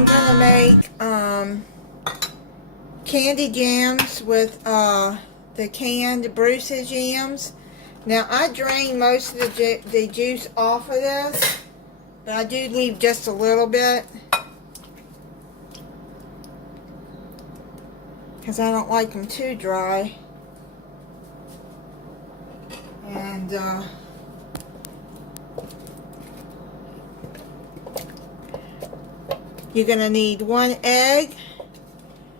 I'm going to make candied yams with the canned Bruce's yams. Now, I drain most of the juice off of this, but I do leave just a little bit because I don't like them too dry. And you're going to need 1 egg,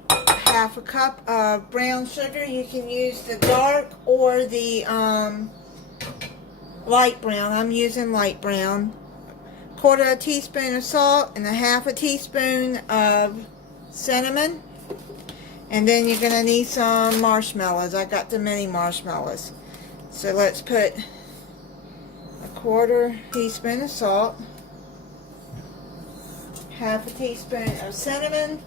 half a cup of brown sugar. You can use the dark or the light brown. I'm using light brown. 1/4 teaspoon of salt and 1/2 teaspoon of cinnamon. And then you're going to need some marshmallows. I got the mini marshmallows. So let's put 1/4 teaspoon of salt, 1/2 teaspoon of cinnamon,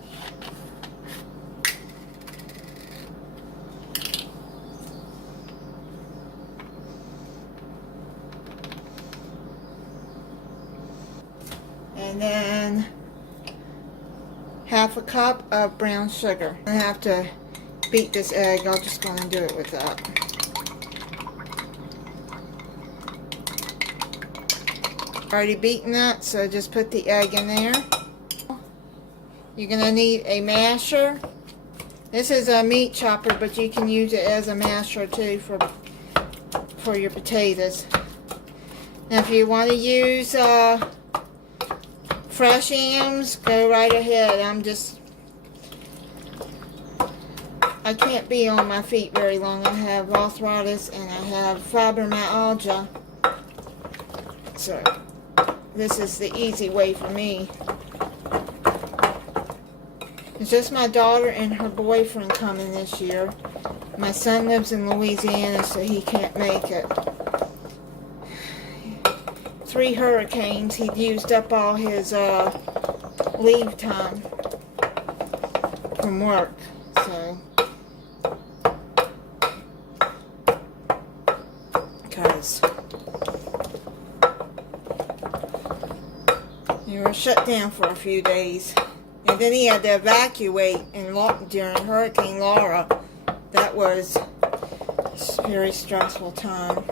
and then 1/2 cup of brown sugar. I have to beat this egg. I'll just go and do it with that. Already beaten that, so just put the egg in there. You're going to need a masher. This is a meat chopper, but you can use it as a masher too for your potatoes. Now if you want to use fresh yams, go right ahead. I can't be on my feet very long. I have arthritis and I have fibromyalgia. So this is the easy way for me. It's just my daughter and her boyfriend coming this year. My son lives in Louisiana, so he can't make it. 3 hurricanes, he'd used up all his leave time from work. So, because we were shut down for a few days. And then he had to evacuate during Hurricane Laura. That was a very stressful time.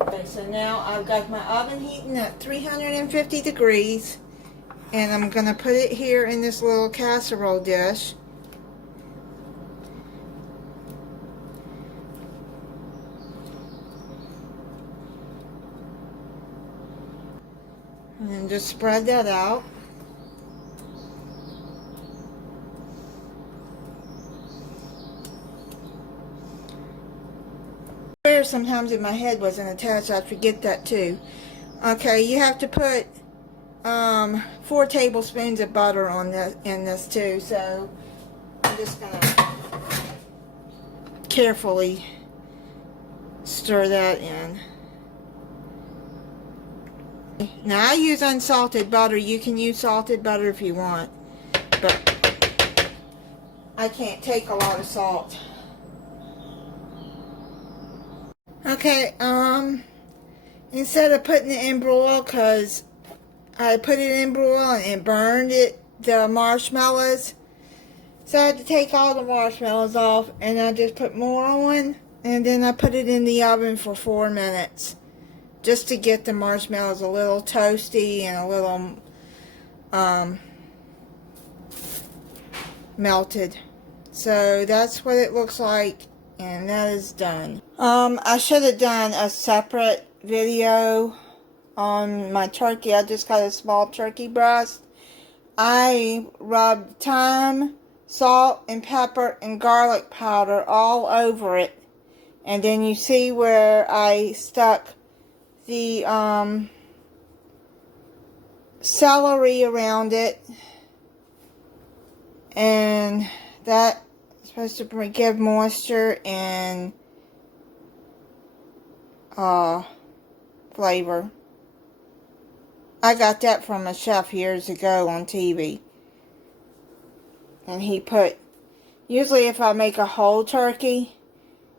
Okay, so now I've got my oven heating at 350 degrees. And I'm going to put it here in this little casserole dish. And then just spread that out. Sometimes if my head wasn't attached, I'd forget that too. Okay, you have to put 4 tablespoons of butter on in this too. So I'm just gonna carefully stir that in. Now I use unsalted butter. You can use salted butter if you want, but I can't take a lot of salt. Okay, instead of putting it in broil, because I put it in broil and it burned the marshmallows. So I had to take all the marshmallows off and I just put more on. And then I put it in the oven for 4 minutes. Just to get the marshmallows a little toasty and a little melted. So that's what it looks like. And that is done. I should have done a separate video on my turkey. I just got a small turkey breast. I rubbed thyme, salt, and pepper, and garlic powder all over it. And then you see where I stuck the celery around it. And that supposed to give moisture and flavor. I got that from a chef years ago on TV. And he put, usually if I make a whole turkey,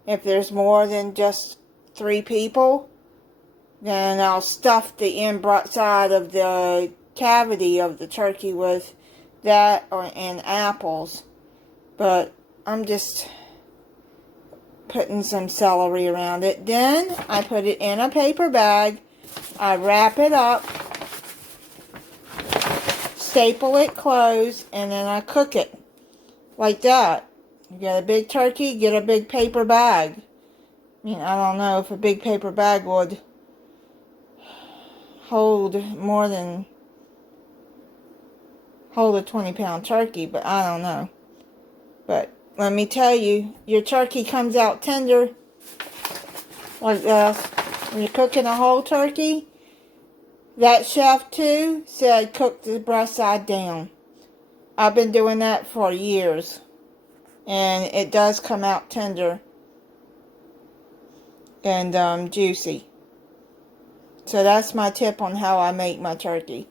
if there's more than just 3 people, then I'll stuff the inside of the cavity of the turkey with that and apples. But I'm just putting some celery around it. Then I put it in a paper bag. I wrap it up, staple it closed, and then I cook it like that. You get a big turkey, get a big paper bag. I mean, I don't know if a big paper bag would hold a 20-pound turkey, but I don't know. But let me tell you, your turkey comes out tender like this. When you're cooking a whole turkey, that chef too said cook the breast side down. I've been doing that for years, and it does come out tender and juicy. So that's my tip on how I make my turkey.